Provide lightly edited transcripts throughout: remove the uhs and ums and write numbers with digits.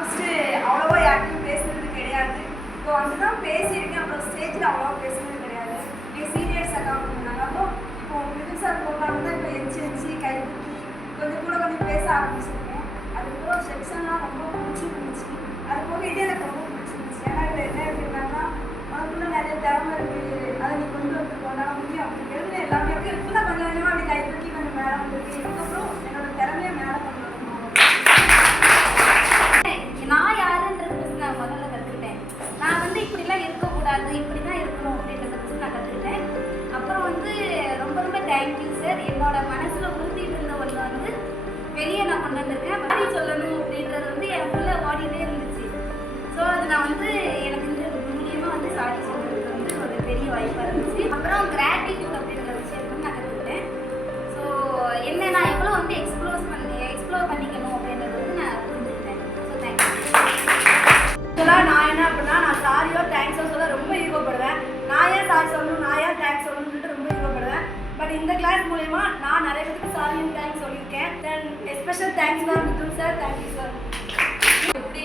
First அவ்வளோவா யார்கிட்டையும் பேசுறது கிடையாது. இப்போ வந்து தான் பேசியிருக்கேன். அப்புறம் ஸ்டேஜில் அவ்வளோவா பேசுறது கிடையாது. எங்கள் சீனியர்ஸ் அக்கௌண்ட் பண்ணாங்க. அப்போ இப்போ மிடில் சார் ப்ரோக்ராம் தான் இப்போ எரிச்சு கை தூக்கி கொஞ்சம் பேச ஆரம்பிச்சிருக்கேன். அதுக்கப்புறம் செக்ஷன்லாம் ரொம்ப பிடிச்சிருந்துச்சு. அது போக இதே எனக்கு ரொம்ப பிடிச்சிருந்துச்சு. ஏன்னா இதில் என்ன எப்படின்னா அதுக்குள்ளே நிறைய திறமை இருக்குது, அதை நீ கொண்டு வந்துருக்கோம் நான் முடியும் அப்படி எழுதுன எல்லாமே இருக்குன்னா கொஞ்சம் கொஞ்சமாக அப்படி கை தூக்கி கொஞ்சம் மேலே வந்துருக்கு. இதுக்கப்புறம் என்னோட திறமையை மேலே கொண்டு வரணும். நான் யாருன்றது நான் முதல்ல கற்றுக்கிட்டேன். நான் வந்து இப்படிலாம் இருக்கக்கூடாது, இப்படி தான் இருக்கணும் அப்படின்றத பற்றி நான் கற்றுக்கிட்டேன். அப்புறம் வந்து ரொம்ப ரொம்ப தேங்க்யூ சார். என்னோட மனசில் உறுத்திட்டு இருந்த ஒன்று வந்து வெளியே நான் கொண்டு வந்திருக்கேன். பாடி சொல்லணும் அப்படின்றது வந்து எனக்குள்ள பாடியிலே இருந்துச்சு. ஸோ அது நான் வந்து எனக்கு இந்த மூலியமாக வந்து சாடி சொல்கிறது வந்து ஒரு பெரிய வாய்ப்பாக இருந்துச்சு. அப்புறம் கிராட்டிடியூட் அப்படின்ற விஷயத்தை நான் கற்றுக்கிட்டேன். ஸோ என்ன நான் எவ்வளோ வந்து எக்ஸ்ப்ளோர் பண்ணிக்கணும் அப்படின்றது வந்து நான் புரிஞ்சுக்கிட்டேன். So thank you. ஆக்சுவலாக நான் என்ன அப்படின்னா நான் சாரியோ தேங்க்ஸோ சொல்ல ரொம்ப ஈகோப்படுவேன். நான் ஏன் சாரி சொல்லணும், நான் ஏன் தேங்க்ஸ் சொல்லணும்னு ரொம்ப ஈகோப்படுவேன். பட் இந்த கிளாஸ் மூலயமா நான் நிறைய பேருக்கு சாரியும் தேங்க்ஸ் சொல்லியிருக்கேன். தென் எஸ்பெஷல் தேங்க்ஸ் தான் மிதுன் சார். Thank you sir. எப்படி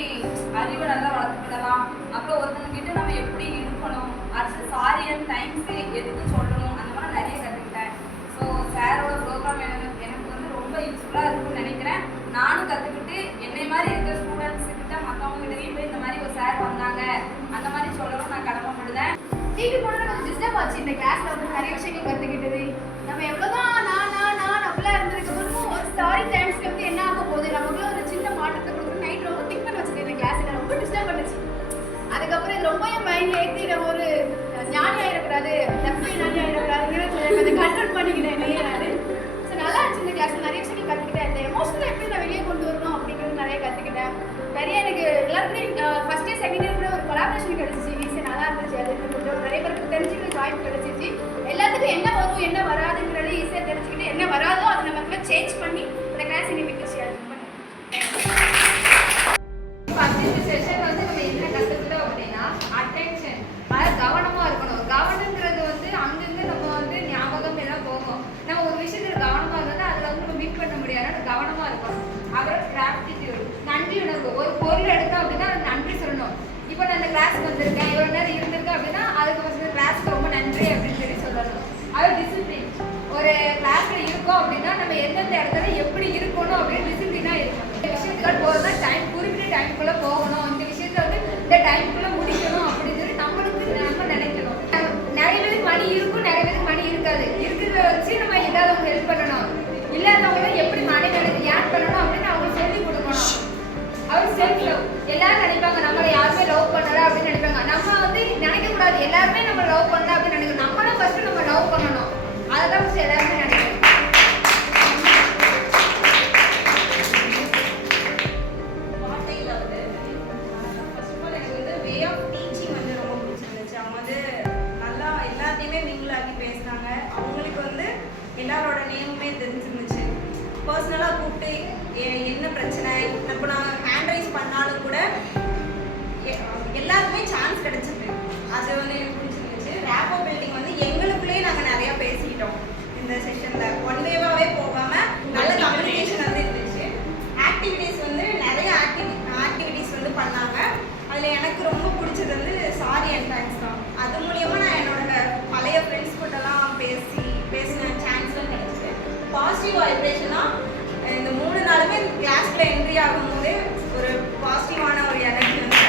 அறிவை நல்லா வளர்த்துக்கிடலாம், அப்புறம் ஒருத்தவங்கிட்ட நம்ம எப்படி இருக்கணும், அடுத்து சாரி அண்ட் தேங்க்ஸ் எதுக்கு சொல்லணும், அந்த மாதிரி நிறைய கற்றுக்கிட்டேன். ஸோ சாரோட ப்ரோக்ராம் எனக்கு வந்து ரொம்ப யூஸ்ஃபுல்லாக இருக்கும்னு நினைக்கிறேன். நானும் கற்றுக்கிட்டு என்னை மாதிரி இருக்கிற ஸ்டூடெண்ட்ஸுக்கிட்ட மற்றவங்ககிட்டையும் போய் இந்த மாதிரி ஒரு சார் வந்தாங்க அந்த மாதிரி சொல்லணும் நான் கடமைப்படுதேன். டிவி போனால் கொஞ்சம் டிஸ்டர்ப் ஆச்சு. இந்த கிளாஸில் வந்து நிறைய விஷயங்கள் கற்றுக்கிட்டது. நம்ம எவ்வளோதான் நான் அப்படிலாம் இருந்திருக்கணும். ஒரு சாரி தேங்க்ஸ்க்கு வந்து என்ன ஆக போகுது, நமக்குள்ள ஒரு சின்ன மாற்றத்தை கொடுத்து நைட் ரொம்ப திங்க் பண்ண வச்சுது. இந்த கிளாஸில் ரொம்ப டிஸ்டர்ப் பண்ணுச்சு. அதுக்கப்புறம் இது ரொம்ப என் மைண்டில் ஏற்றி நம்ம ஒரு ஞானி ஆகிடக்கூடாது, லக்ஷ்மி ஞானி ஆகிடக்கூடாதுன்னு அதை கண்ட்ரோல் பண்ணிக்கிட்டேன் இல்லையே நான். ஸோ நல்லா இருந்துச்சு. இந்த கிளாஸில் நிறைய விஷயங்கள் கற்றுக்கிட்டேன். இந்த எமோஷனல் எப்படி நான் வெளியே கொண்டு வரணும் அப்படிங்கிறது நிறைய கற்றுக்கிட்டேன். நிறைய எனக்கு எல்லாருக்குமே ஃபஸ்ட் இயர் செகண்ட் இயர் கூட ஒரு கொலாபரேஷன் கிடச்சிச்சு. ஈஸியாக நல்லா இருந்துச்சு. அது கொஞ்சம் நிறைய பேருக்கு தெரிஞ்சுக்கிற வாய்ப்பு கிடச்சிச்சு. எல்லாத்துக்கும் என்ன வரும் என்ன வராதுங்கிறது ஈஸியாக தெரிஞ்சுக்கிட்டு என்ன வராதோ அதை நம்ம சேஞ்ச் பண்ணி இந்த கிளாஸ் இன்னைக்கு ஷேர் பண்ணி ஃபர்ஸ்ட் செஷன் வந்து நம்ம என்ன கற்றுக்கிட்டோம் அப்படின்னா அட்டென்ஷன், அது கவனமாக இருக்கணும். கவனங்கிறது வந்து அங்கங்கே நம்ம வந்து ஞாபகம் எல்லாம் போகும். நம்ம ஒரு விஷயத்தில் கவனமாக இருந்தால் அதில் வந்து நம்ம மீட் பண்ண முடியாது. கவனமாக இருக்கணும். அப்புறம் கிராட்டிடியூட், நன்றி உணர்வு. ஒரு பொருள் எடுத்தோம் அப்படின்னா அது நன்றி சொல்லணும். இப்போ நான் இந்த கிளாஸ்க்கு வந்திருக்கேன், இவ்வளோ நேரம் இருந்திருக்கேன் அப்படின்னா அதுக்கு ஃபஸ்ட்டு கிளாஸ்க்கு ரொம்ப நன்றி அப்படின்னு சொல்லணும். அது டிசிப்ளின். ஒரு கிளாஸில் இருக்கோம் அப்படின்னா நம்ம எந்தெந்த இடத்துல எப்படி இருக்கணும் அப்படின்னு டிசிப்ளினாக இருக்கணும். இந்த விஷயத்துக்காக போகிறதா டைம் குறிப்பிட்ட டைமுக்குள்ளே போகணும், இந்த விஷயத்தை வந்து இந்த டைமுக்குள்ளே முடிக்கணும் அப்படின்னு சொல்லி நம்மளுக்கு நம்ம நினைக்கணும். நிறைய பேருக்கு மணி இருக்கும், நிறைய பேருக்கு மணி இருக்காது. இருக்கிறத வச்சு நம்ம இல்லாதவங்க ஹெல்ப் பண்ணணும். இல்லாதவங்களும் எப்படி மணி நினைச்சு ஏன் பண்ணணும் அப்படின்னு அவங்களுக்கு சொல்லி கொடுக்கணும். Our self love. எல்லாரும் நினைப்பாங்க நம்மளை யாருமே லவ் பண்ணல அப்படின்னு நினைப்பாங்க. நம்ம வந்து நினைக்கக்கூடாது எல்லாருமே நம்ம லவ் பண்ணல அப்படின்னு நினைக்கணும். நம்மளும் ஃபர்ஸ்ட் நம்ம லவ் பண்ணணும். அதை தான் ஃபர்ஸ்ட் எல்லாருமே நினைக்கணும். அவங்களுக்கு வந்து எல்லாரோட நேமுமே தெரிஞ்சிருந்துச்சு. பர்சனலாக கூப்பிட்டு என்ன பிரச்சனை, இப்போ நான் ஹேண்ட் ரைஸ் பண்ணாலும் கூட எல்லாருக்குமே சான்ஸ் கிடைச்சிருக்கு. அது வந்து எனக்கு பிடிச்சிருந்துச்சு. ரேப்போ பில்டிங் வந்து எங்களுக்குள்ளேயே நாங்கள் நிறையா பேசிக்கிட்டோம் இந்த செஷனில். ஒன் வேவாகவே போகாமல் நல்ல கம்யூனிகேஷன் வந்து இருந்துச்சு. ஆக்டிவிட்டீஸ் வந்து நிறைய ஆக்டிவிட்டீஸ் வந்து பண்ணாங்க. அதில் எனக்கு ரொம்ப பிடிச்சது வந்து சாரி அண்ட் தேங்க்ஸ் தான். அது மூலியமாக நான் என்னோட பழைய ஃப்ரெண்ட்ஸ் கூட்டலாம் பேசின சான்ஸ்லாம் கிடைச்சிது. பாசிட்டிவ் வைப்ரேஷனாக இந்த 3 நாளுமே கிளாஸில் என்ட்ரி ஆகும்போது ஒரு பாசிட்டிவான ஒரு எனர்ஜி வந்து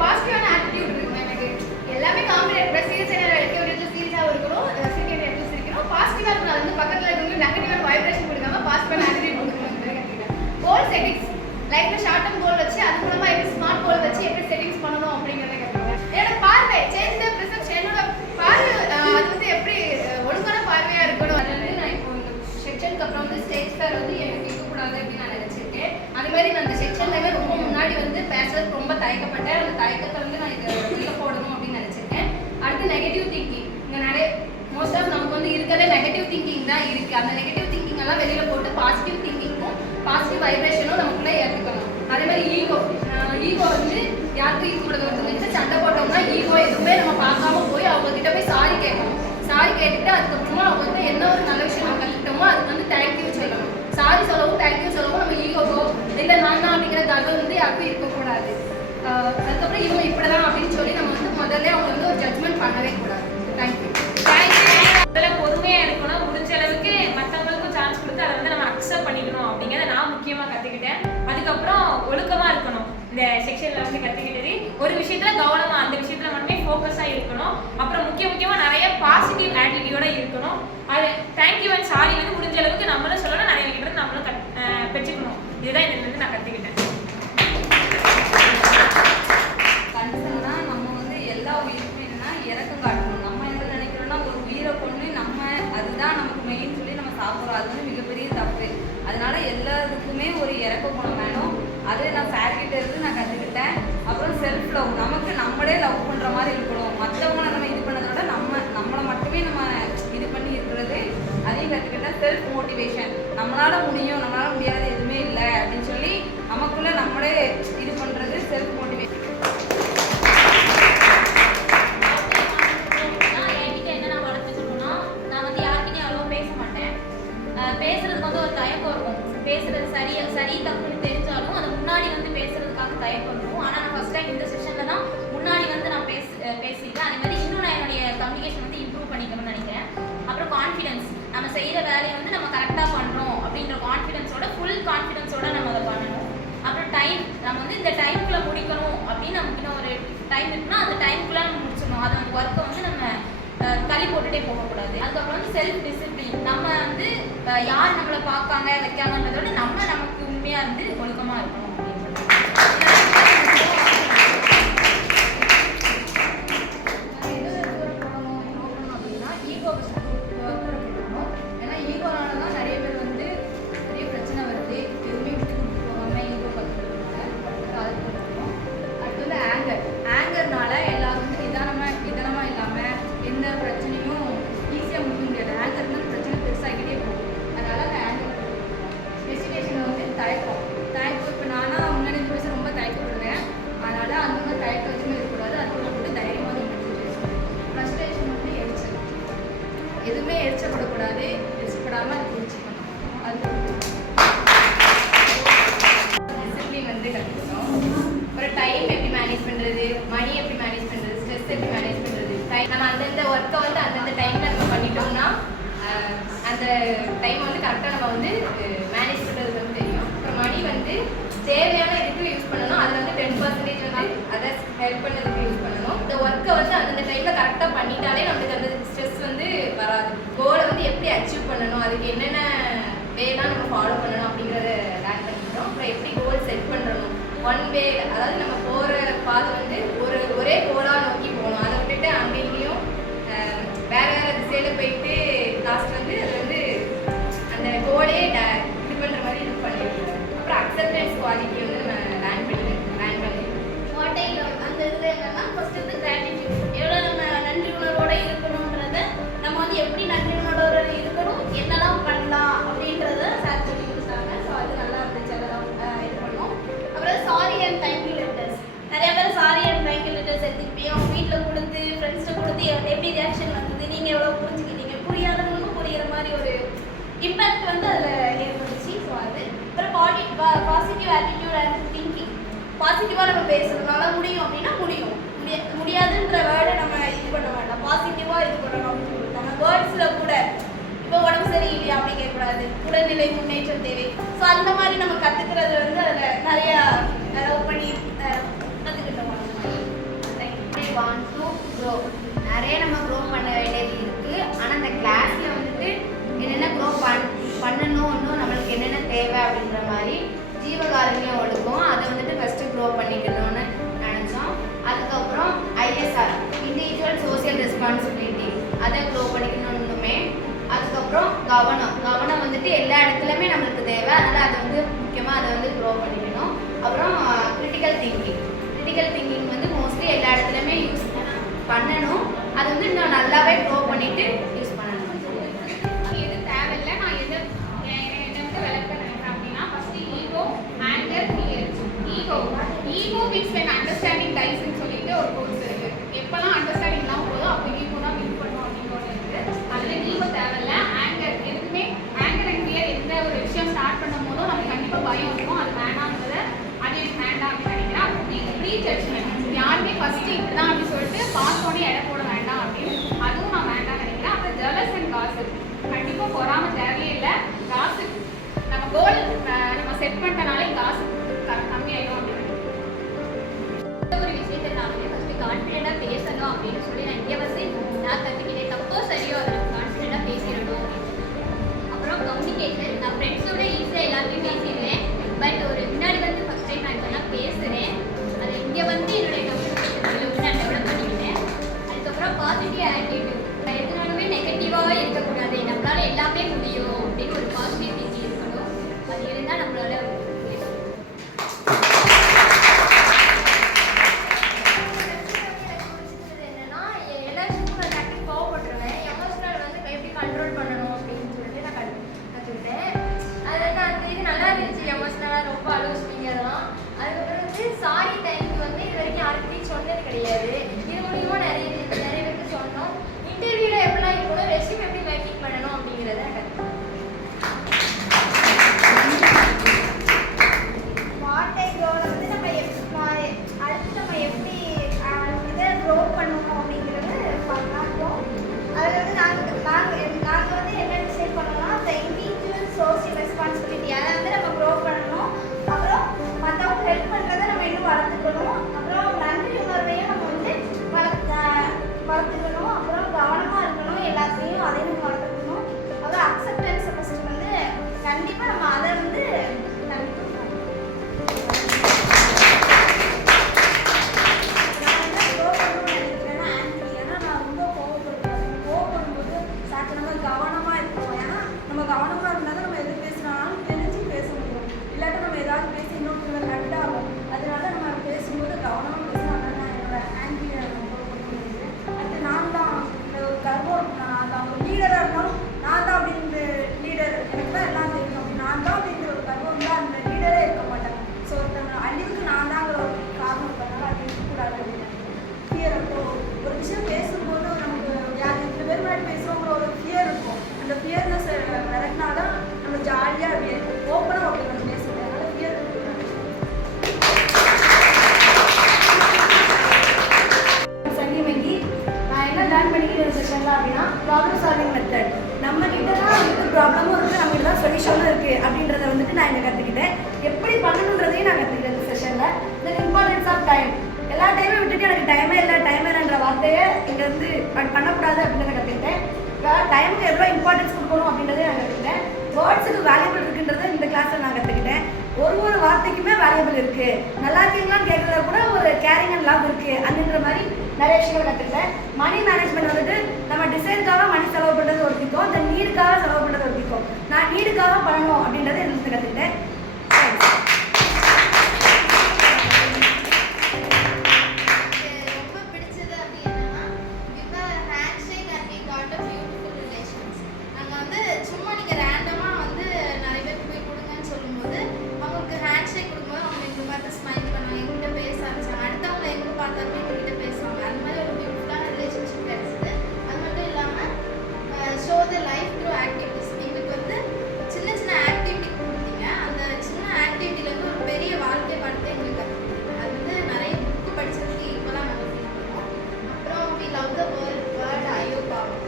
பாசிட்டிவான ஆட்டிடியூட் இருக்கும் எனக்கு. எல்லாமே காம்பனேட் ப்ளஸ் சீரியஸாக எடுக்க சீரியஸாக இருக்கணும், சிரிக்க எடுத்து சிரிக்கணும். பாசிட்டிவாக இருக்கணும். அது வந்து பக்கத்தில் இருக்கவங்க நெகட்டிவான வைப்ரேஷன் கொடுக்காம பாசிட்டிவான ஆட்டிடியூட் கொடுக்கணும். கோல் செட்டிங்ஸ் லைஃப்பில் ஷார்ட் டர்ம் கோல் வச்சு அது மூலமாக எப்படி ஸ்மார்ட் கோல் வச்சு எப்படி செட்டிங்ஸ் பண்ணணும் அப்படிங்கிறத கற்றுக்கிறேன். என்னோட பார்வை சேஞ்ச் த ப்ரிசெப்ஷன். என்னோட பார்வை அது வந்து எப்படி ஒழுங்கான பார்வையாக இருக்கணும். அது வந்து நான் இப்போ இந்த செக்ஷனுக்கு அப்புறம் வந்து ஸ்டேஜ் ஃபேர் வந்து எனக்கு இருக்கக்கூடாது அப்படின்னு நான் நினச்சிருக்கேன். அது மாதிரி நான் அந்த செக்ஷன்லவே ரொம்ப முன்னாடி வந்து பேசுறதுக்கு ரொம்ப தயக்கப்பட்டேன். அந்த தயக்கத்தை வந்து நான் இதை வெளில போடணும் அப்படின்னு நினச்சிருக்கேன். அடுத்து நெகட்டிவ் திங்கிங். இங்கே நிறைய மோஸ்ட் ஆஃப் நமக்கு வந்து இருக்கிறதே நெகட்டிவ் திங்கிங் தான் இருக்குது. அந்த நெகட்டிவ் திங்கிங் எல்லாம் வெளியில் போட்டு பாசிட்டிவ் ஒரு நல்ல விஷயம் நம்ம கற்றுக்கிட்டோமோ அதுக்கு வந்து தேங்க்யூ சொல்லணும். சாரி சொல்லவும் தேங்க்யூ சொல்லவும் நம்ம ஈகோவோ இல்லை நான் தான் அப்படிங்கிற தகவல் வந்து யாருக்கும் இருக்கக்கூடாது. அதுக்கப்புறம் இவங்க இப்படி தான் அப்படின்னு சொல்லி நம்ம வந்து முதல்ல அவங்க வந்து ஒரு ஜட்ஜ்மெண்ட் பண்ணவே கூடாது. தேங்க்யூ. அதில் பொறுமையாக இருக்கணும், முடிஞ்ச அளவுக்கு மற்றவங்களுக்கும் சான்ஸ் கொடுத்து அதை வந்து நம்ம அக்செப்ட் பண்ணிக்கணும் அப்படிங்கிறத நான் முக்கியமாக கற்றுக்கிட்டேன். அதுக்கப்புறம் ஒழுக்கமாக இருக்கணும். இந்த செக்ஷனில் வந்து கற்றுக்கிட்டது ஒரு விஷயத்தில் கவனமாக அந்த விஷயத்தில் மட்டுமே ஃபோக்கஸாக இருக்கணும். அப்புறம் முக்கியமாக நிறைய பாசிட்டிவ் ஆட்டிடியூடோட இருக்கணும். அது தேங்க்யூ அண்ட் சாரி வந்து முடிஞ்ச அளவுக்கு நம்மளும் சொல்லணும், நிறைய கிட்ட நம்மளும் பெற்றுக்கணும். இதுதான் இதில் வந்து நான் கற்றுக்கிட்டேன். கன்சர்னா நம்ம வந்து எல்லா உயிருக்குமே என்னன்னா இறக்கம் காட்டணும். நம்ம என்ன நினைக்கிறோம்னா ஒரு உயிரை கொண்டு நம்ம அதுதான் நமக்கு மெயின் சொல்லி நம்ம சாப்பிட்றோம். அது வந்து மிகப்பெரிய தப்பு. அதனால எல்லாத்துக்குமே ஒரு இறக்க குணம் வேணும். அது நான் சார்கிட்ட இருந்து நான் கற்றுக்கிட்டேன். அப்புறம் செல்ஃப் லவ், நமக்கு நம்மளே லவ் பண்ணுற மாதிரி இருக்கணும். மற்றவங்களை நம்ம இது பண்ணதை விட நம்மளை மட்டுமே நம்ம இது பண்ணி இருக்கிறது அதையும் கற்றுக்கிட்டேன். செல்ஃப் மோட்டிவேஷன், நம்மளால் முடியும், நம்மளால் முடியாது எதுவுமே இல்லை அப்படின்னு சொல்லி நமக்குள்ளே நம்மளே இது பண்ணுறது செல்ஃப் மோட்டிவேஷன். பேசுறதுக்கு வந்து ஒரு தயக்கம் இருக்கும். பேசுறது சரி தப்புன்னு தெரிஞ்சாலும் அது முன்னாடி வந்து பேசுறதுக்காக தயக்கம் இருக்கும். ஆனால் நான் ஃபர்ஸ்ட் டைம் இந்த செஷன்ல தான் முன்னாடி வந்து நான் பேசியிருக்கேன். அதே மாதிரி இன்னும் நான் என்னுடைய கம்யூனிகேஷன் வந்து இம்ப்ரூவ் பண்ணிக்கணும்னு நினைக்கிறேன். அப்புறம் கான்ஃபிடன்ஸ், நம்ம செய்கிற வேலையை வந்து நம்ம கரெக்டாக பண்ணுறோம் அப்படின்ற கான்ஃபிடன்ஸோட ஃபுல் கான்ஃபிடன்ஸோட நம்ம அதை பண்ணணும். அப்புறம் டைம், நம்ம வந்து இந்த டைமுக்குள்ளே முடிக்கணும் அப்படின்னு நமக்கு இன்னும் ஒரு டைம் இருக்குன்னா அந்த டைமுக்குள்ளே நம்ம முடிச்சிடணும். அதை அந்த ஒர்க்கை வந்து நம்ம தள்ளி போட்டுட்டே போகக்கூடாது. அதுக்கப்புறம் வந்து செல்ஃப் டிசிப்ளின், நம்ம வந்து யார் நம்மளை பார்க்காங்க வைக்காங்கன்றதோட நமக்கு உண்மையாக இருந்து ஒழுக்கமாக இருக்கணும் அப்படின்னா ஈகோ இருக்கணும். ஏன்னா ஈகோனால தான் நிறைய பேர் வந்து நிறைய பிரச்சனை வருது. எதுவுமே விட்டு கொடுத்து போகாமல் ஈகோ பார்த்துக்கிறதுனால அது இருக்கணும். அடுத்து வந்து ஆங்கர்னால எல்லாரும் வந்து நிதானமாக இல்லாமல் எந்த பிரச்சனையும் ஈஸியாக முடிக்க முடியாது. ஆங்கர்னா பிரச்சனை பெருசாகிட்டே போகும். அதனால அந்த ஆங்கர் டெஸ்டினேஷனில் வந்து தயக்கம் இப்போ நானாக முன்னாடி பேச ரொம்ப தயக்கப்படுவேன். அதனால அந்த மாதிரி தயக்கம் வச்சுமே இருக்கக்கூடாது. அதுக்குள்ள வந்து தைரியமாக பேசணும். ஃப்ரஸ்ட்ரேஷன் வந்து எரிச்சல், எதுவுமே எரிச்சப்படக்கூடாது. எரிச்சப்படாமல் அது புரிச்சு பண்ணணும். அது டிசிப்ளின் வந்து கற்றுக்கணும். ஒரு டைம் எப்படி மேனேஜ் பண்ணுறது, மணி எப்படி மேனேஜ் பண்ணுறது, ஸ்ட்ரெஸ் எப்படி மேனேஜ் பண்ணுறது. நம்ம அந்தந்த ஒர்க்கை வந்து அந்தந்த டைமில் நம்ம பண்ணிட்டோம்னா அந்த டைமை வந்து கரெக்டாக நம்ம வந்து மேனேஜ் பண்ணுறது வந்து தெரியும். அப்புறம் மணி வந்து தேவையான இதுக்கு யூஸ் பண்ணணும். அதில் வந்து 10% வந்து அதை ஹெல்ப் பண்ணதுக்கு யூஸ் பண்ணணும். இந்த ஒர்க்கை வந்து அந்தந்த டைமில் கரெக்டாக பண்ணிட்டாலே நம்மளுக்கு அந்த ஸ்ட்ரெஸ் வந்து வராது. கோலை வந்து எப்படி அச்சீவ் பண்ணணும், அதுக்கு என்னென்ன வேலாம் நம்ம ஃபாலோ பண்ணணும் அப்படிங்கிறத லேர்ன் பண்ணிக்கிறோம். அப்புறம் எப்படி கோல் செட் பண்ணணும், ஒன் வே, அதாவது நம்ம போகிற பாதை வந்து ஒரே கோலாக நோக்கி போகணும். அதை விட்டுட்டு அங்கேயும் வேறு திசையில் போயிட்டு லாஸ்ட் வந்து அது வந்து அந்த கோலே இது பண்ணுற மாதிரி இது பண்ணிடுவோம். அப்புறம் அக்செப்டன்ஸ் குவாலிட்டி வந்து நம்ம லேர்ன் பண்ணி வாட் ஐ லவ் அந்த இதில் என்னன்னா ஃபர்ஸ்ட் வந்து கிராட்டிடியூட், எவ்வளோ நம்ம நன்றி உணர்வோட இருக்கணுன்றத, நம்ம வந்து எப்படி நன்றி உணர்வோட இருக்கணும், என்னெல்லாம் பண்ணலாம் அப்படின்றத சார் சொல்லி கொடுத்தாங்க. ஸோ அது நல்லா இருந்துச்சு. அதெல்லாம் இது பண்ணோம். அப்புறம் சாரி அண்ட் தேங்க்யூ லெட்டர்ஸ், நிறைய பேர் சாரி அண்ட் தேங்க்யூ லெட்டர்ஸ் எடுத்துக்கிட்டே அவங்க வீட்டில் கொடுத்து ஃப்ரெண்ட்ஸ்கிட்ட கொடுத்து எப்படி ரியாக்ஷன் வந்தது, நீங்கள் எவ்வளோ புரிஞ்சுக்கிட்டீங்க, புரியாதவங்களுக்கும் புரியிற மாதிரி ஒரு இம்பேக்ட் வந்து அதில் ஏற்பட்டுச்சு. ஸோ அது அப்புறம் பாசிட்டிவ் ஆட்டிடியூட் அண்ட் திங்கிங், பாசிட்டிவாக நம்ம பேசணும். நல்லா முடியும் அப்படின்னா முடியாதுன்ற வேர்டை நம்ம இது பண்ண வேண்டாம், பாசிட்டிவாக இது பண்ணணும் அப்படின்னு சொல்லிட்டாங்க. வேர்ட்ஸில் கூட இப்போ உடம்பு சரியில்லையா அப்படி கேட்கக்கூடாது, உடல்நிலை முன்னேற்றம் தேவை. ஸோ அந்த மாதிரி நம்ம கற்றுக்கிறது வந்து அதில் நிறையா லவ் பண்ணி கற்றுக்கிட்டோம். வாண்ட் டு க்ரோ, நிறைய நம்ம க்ரோ பண்ண வேண்டியது இருக்குது. ஆனால் அந்த கிளாஸில் வந்துட்டு என்னென்ன க்ரோ பண்ணணும், இன்னும் நம்மளுக்கு என்னென்ன தேவை அப்படின்ற மாதிரி ஜீவகாரண்யம் ஒழுக்கம் அதை வந்துட்டு ஃபஸ்ட்டு க்ரோ பண்ணிக்கணும்னு நினச்சோம். அதுக்கப்புறம் ISR, இண்டிவிஜுவல் சோசியல் ரெஸ்பான்சிபிலிட்டி, அதை க்ரோ பண்ணிக்கணும்னுமே. அதுக்கப்புறம் கவனம் வந்துட்டு எல்லா இடத்துலையுமே நம்மளுக்கு தேவை. அதனால் அதை வந்து முக்கியமாக அதை வந்து க்ரோ பண்ணிக்கணும். அப்புறம் கிரிட்டிக்கல் திங்கிங் வந்து மோஸ்ட்லி எல்லா இடத்துலையுமே யூஸ் பண்ணணும். அது வந்து இன்னும் நல்லாவே க்ரோ பண்ணிவிட்டு யூஸ் பண்ணணும். எது தேவையில்லை, நான் எதை வந்து விளக்க நினைக்கிறேன் அப்படின்னா first ego, anger, fear. Ego means when understanding டைஸ்ன்னு சொல்லிட்டு ஒரு கோர்ஸ் இருக்குது. எப்போல்லாம் அண்டர்ஸ்டாண்டிங் இல்லாமல் போதும் அப்போ ஈகோ தான் வின் பண்ணும் அப்படின்னு ஒன்று இருக்குது. அதில் ஈகோ தேவையில்லை. ஆங்கர் செட் பண்ணிட்டனாலே காசு கம்மியாயிடும் அப்படின்னு ஒரு விஷயத்தை நான் வந்து ஃபஸ்ட்டு கான்ஃபிடென்ட்டாக பேசணும் அப்படின்னு சொல்லி நான் இங்கே வந்து நான் கற்றுக்கிட்டேன். தப்போ சரியோ அதை நம்ம கான்ஃபிடென்ட்டாக பேசிடணும். அப்புறம் கம்யூனிகேஷன், நான் ஃப்ரெண்ட்ஸோட ஈஸியாக எல்லாத்தையும் பேசிடுவேன். பட் ஒரு முன்னாடி வந்து ஃபஸ்ட் டைம் நான் இப்போ தான் பேசுகிறேன். அது இங்கே வந்து என்னுடைய கம்யூனிகேஷன் வந்து நான் டெவலப் பண்ணிக்கிட்டேன். அதுக்கப்புறம் பாசிட்டிவ் ஆட்டிடியூட், நான் எதுனாலுமே நெகட்டிவாகவே இருக்கக்கூடாது, நம்மளால எல்லாமே முடியும் அப்படின்னு ஒரு பாசிட்டிவ் திங்கிங் இருக்கணும். அது இருந்தால் நம்மளால சாரி டைமுக்கு வந்து இது வரைக்கும் யாருக்கிட்டையும் சொன்னது கிடையாது. இது மூலியமா நிறைய பேருக்கு சொன்னோம். இன்டர்வியூல எப்படிலாம் இருக்கணும், ரெஸ்யூம் எப்படி மேக்கிங் பண்ணணும் அப்படிங்கிறத வாட்டை க்ரோல வந்து நம்ம அடுத்து நம்ம எப்படி இதை க்ரோ பண்ணணும் அப்படிங்கிறது பார்த்தோம். அதில் வந்து நாங்கள் வந்து என்ன டிசைட் பண்ணோம்னா இந்த இண்டிவிஜுவல் சோசியல் ரெஸ்பான்சிபிலிட்டி, அதை வந்து நம்ம க்ரோ பண்ணணும். அப்புறம் மற்றவங்க ஹெல்ப் பண்ணுறதை நம்ம இன்னும் வளர்த்துக்கணும். அப்புறம் நன்றி உணர்வையும் நம்ம வந்து வளர்த்துக்கணும். அப்புறம் கவனமாக இருக்கணும், எல்லாத்தையும் அதையும் நம்ம வளர்த்துக்கணும். அப்புறம் அக்செப்டன்ஸை ஃபஸ்ட்டு வந்து கண்டிப்பாக நம்ம அதை வந்து கவனமாக இருக்கணும். ஏன்னா நம்ம கவனமாக இருந்தால் தான் நம்ம எது பேசினாலும் தெரிஞ்சு பேச முடியும். இல்லாட்டி நம்ம ஏதாவது பேசி இன்னொரு ஹர்ட் ஆகும். அதனால நம்ம பேசும்போது கவனமாக பேசணும். அதான் என்னோட ஆன்டியை ரொம்ப பிடிச்சிருந்துச்சு. அடுத்து நான் தான் இந்த ஒரு கர்வம், நான் தான் ஒரு லீடராக இருந்தாலும் நான் தான் அப்படின்ற லீடர், எனக்கு தான் எல்லாம் தெரியும் அப்படி நான் தான் அப்படின்ற ஒரு கர்வம் தான் அந்த லீடரே இருக்க மாட்டாங்க. ஸோ ஒருத்தங்க அழிவுக்கு நான் தாங்கிற ஒரு காரணம் பண்ணாலும் அது இருக்கக்கூடாது அப்படின்னு ஃபியர். அப்போ ஒரு விஷயம் பேசும்போது நமக்கு யார் 2 பேர் முன்னாடி பேசுவோங்கிற ஒரு ஃபியர் இருக்கும். அந்த ஃபியர்னஸ் விரட்டினா தான் நம்ம ஜாலியாக அப்படி ஓப்பனாக அப்படி நம்ம பேசுவோம். அதனால ஃபியர் சங்கிமங்கி நான் என்ன லேர்ன் பண்ணிக்கிற செஷனில் அப்படின்னா ப்ராப்ளம் சால்விங் மெத்தட். நம்ம கிட்ட தான் வந்து ப்ராப்ளமும் இருக்குது, நம்ம கிட்ட தான் சொல்யூஷனும் இருக்குது அப்படின்றத வந்துட்டு நான் இங்கே கற்றுக்கிட்டேன். எப்படி பண்ணணுன்றதையும் நான் கற்றுக்கிட்டேன் இந்த செஷனில். தென் இம்பார்ட்டன்ஸ் ஆஃப் டைம், எல்லா டைமும் விட்டுட்டு எனக்கு டைமே இல்லைன்ற வார்த்தையை இங்கே வந்து பண்ணக்கூடாது அப்படின்றத கற்றுக்கிட்டேன். டைமுக்கு எவ்வளோ இம்பார்ட்டன்ஸ் கொடுக்கணும் அப்படின்றதே நான் கற்றுக்கிட்டேன். வேர்ட்ஸுக்கு வேல்யூபிள் இருக்குன்றதை இந்த கிளாஸில் நான் கற்றுக்கிட்டேன். ஒரு வார்த்தைக்குமே வேல்யூபிள் இருக்குது. நல்லா இருக்கீங்களான்னு கேட்குறத கூட ஒரு கேரிங் அண்ட் லவ் இருக்குது அப்படின்ற மாதிரி நிறைய விஷயங்கள் கற்றுக்கிட்டேன். மணி மேனேஜ்மெண்ட் வந்துட்டு நம்ம டிசைனுக்காக மணி செலவு பண்ணுறது ஒரு திட்டம், இந்த நீடுக்காக செலவு பண்ணுறது ஒரு திட்டம். நான் நீடுக்காக பண்ணணும் அப்படின்றத எனக்கு கற்றுக்கிட்டேன். சும்மா நீங்கள் ரேண்டமாக வந்து நிறைய பேருக்கு போய் கொடுங்கன்னு சொல்லும்போது அவங்களுக்கு ஹேண்ட் ஷேக் கொடுக்கும்போது அவங்க எங்களை பார்த்து ஸ்மைல் பண்ணாங்க, எங்ககிட்ட பேச ஆரம்பிச்சாங்க. அடுத்தவங்க எங்கே பார்த்தாலுமே எங்ககிட்ட பேசுவாங்க. அந்த மாதிரி ஒரு பியூட்டிஃபுல்லான ரிலேஷன்ஷிப் கிடைச்சிது. அது மட்டும் இல்லாமல் show the life through activities. எங்களுக்கு வந்து சின்ன சின்ன ஆக்டிவிட்டி கொடுத்தீங்க. அந்த சின்ன ஆக்டிவிட்டிலேருந்து ஒரு பெரிய வாழ்க்கை பாடத்தை எங்களுக்கு கற்றுக்கிட்டீங்க. அது வந்து நிறைய புக்கு படிச்சதுக்கு ஈக்குவலாக நாங்கள் ஃபீல் பண்ணுவோம். அப்புறம் வி லவ் த வேர்ல்ட் ஐயோ பாவம்,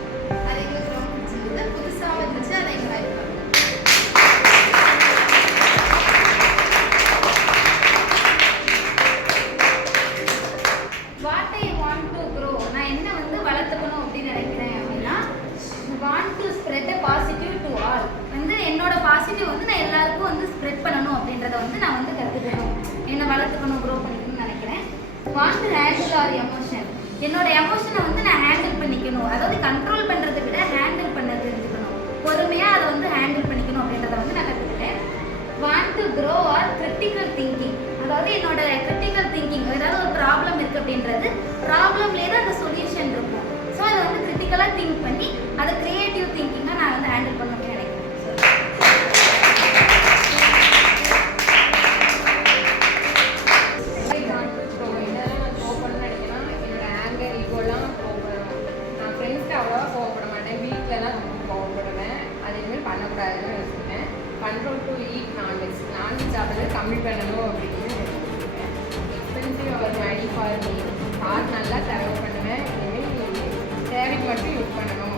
அது எங்களுக்கு ரொம்ப பிடிச்சிருந்தது. புதுசாகவும் இருந்துச்சு, அதை எங்கள் life what I want to grow, நான் என்ன வந்து வளர்த்துக்கணும் அப்படின்னு நினைக்கிறேன் அப்படின்னா want to spread a positive to all. வந்து என்னோட பாசிட்டிவ் வந்து நான் எல்லாருக்கும் வந்து ஸ்ப்ரெட் பண்ணணும் அப்படின்றத வந்து நான் வந்து கற்றுக்கணும், என்னை வளர்த்துக்கணும், க்ரோ பண்ணிக்கணும்னு நினைக்கிறேன். Want to handle our emotion, என்னோட எமோஷனை வந்து நான் ஹேண்டில் பண்ணிக்கணும். அதாவது கண்ட்ரோல் பண்ணுறதை விட ஹேண்டில் பண்ண தெரிஞ்சுக்கணும், பொறுமையாக அதை வந்து ஹேண்டில் பண்ணிக்கணும் அப்படின்றத வந்து நான் கற்றுக்கிட்டேன். Want to grow our critical thinking, அதாவது என்னோட கிரிட்டிக்கல் திங்கிங், ஏதாவது ஒரு ப்ராப்ளம் இருக்குது அப்படின்றது ப்ராப்ளம்லேயே தான் அந்த சொல்யூஷன் இருக்கும். ஸோ அதை வந்து கிரிட்டிக்கலாக திங்க் பண்ணி அதை க்ரியேட்டிவ் திங்கிங்காக நான் வந்து ஹேண்டில் பண்ண அப்படின்னு நினைக்கிறேன். பண்ணக்கூடாதுன்னு யோசிப்பேன். கண்ட்ரோல் டு ஈட் நான்வெஜ் சாப்பிட்றது கம்மி பண்ணணும் அப்படின்னு யோசிப்பேன். Expensive our money for me, கார் நல்லா செலவு பண்ணுவேன். இனிமேல் தேவைக்கு மட்டும் யூஸ் பண்ணணும்